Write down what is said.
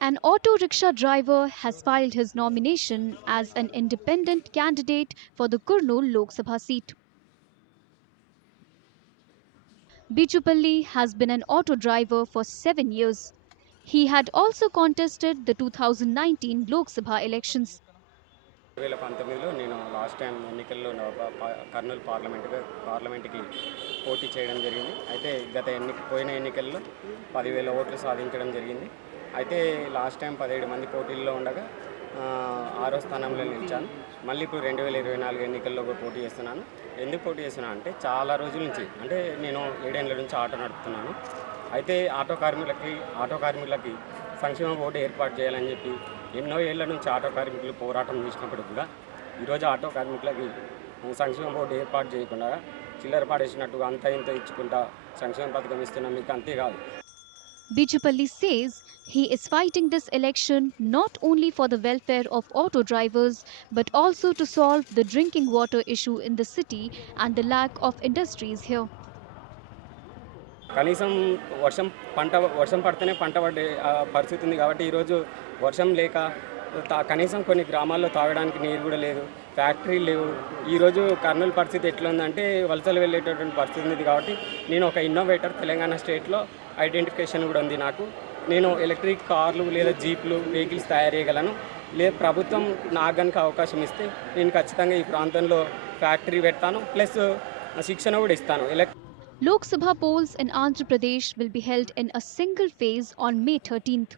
An auto rickshaw driver has filed his nomination as an independent candidate for the Kurnool Lok Sabha seat. Bichupalli has been an auto driver for 7 years. He had also contested the 2019 Lok Sabha elections. 2019లో నేను last time ఎన్నికల్లో కర్నూలు పార్లమెంట్కి పోటీ చేయడం జరిగింది. అయితే పోయిన ఎన్నికల్లో 10,000 ఓట్లు సాధించడం జరిగింది. అయితే లాస్ట్ టైం 17 మంది పోటీల్లో ఉండగా 6వ స్థానంలో నిలిచాను. మళ్ళీ ఇప్పుడు 2024 ఎన్నికల్లో కూడా పోటీ చేస్తున్నాను. ఎందుకు పోటీ చేస్తున్నాను అంటే చాలా రోజుల నుంచి, అంటే నేను 7 ఏళ్ల నుంచి ఆటో నడుపుతున్నాను. అయితే ఆటో కార్మికులకి సంక్షేమ బోర్డు ఏర్పాటు చేయాలని చెప్పి ఎన్నో ఏళ్ల నుంచి ఆటో కార్మికులు పోరాటం చేసినప్పుడు కూడా ఈరోజు ఆటో కార్మికులకి సంక్షేమ బోర్డు ఏర్పాటు చేయకుండా చిల్లర పాడేసినట్టుగా అంత ఇంత ఇచ్చుకుంటా సంక్షేమ పథకం ఇస్తున్నాం. మీకు అంతేకాదు. Bichupalli says he is fighting this election not only for the welfare of auto drivers but also to solve the drinking water issue in the city and the lack of industries here. కనీసం వర్షం పడితేనే పంట పడే పరిస్థితి ఉంది కాబట్టి ఈరోజు వర్షం లేక కనీసం కొన్ని గ్రామాల్లో తాగడానికి నీరు కూడా లేదు, ఫ్యాక్టరీలు లేవు. ఈరోజు కర్నూలు పరిస్థితి ఎట్లా ఉందంటే వలసలు వెళ్ళేటటువంటి పరిస్థితి ఉంది. కాబట్టి నేను ఒక ఇన్నోవేటర్, తెలంగాణ స్టేట్లో ఐడెంటిఫికేషన్ కూడా ఉంది నాకు. నేను ఎలక్ట్రిక్ కార్లు లేదా జీప్లు వెహికల్స్ తయారు చేయగలను. లేదు ప్రభుత్వం నాకు కనుక అవకాశం ఇస్తే నేను ఖచ్చితంగా ఈ ప్రాంతంలో ఫ్యాక్టరీ పెడతాను, ప్లస్ శిక్షణ కూడా ఇస్తాను. Lok Sabha polls in Andhra Pradesh will be held in a single phase on May 13th.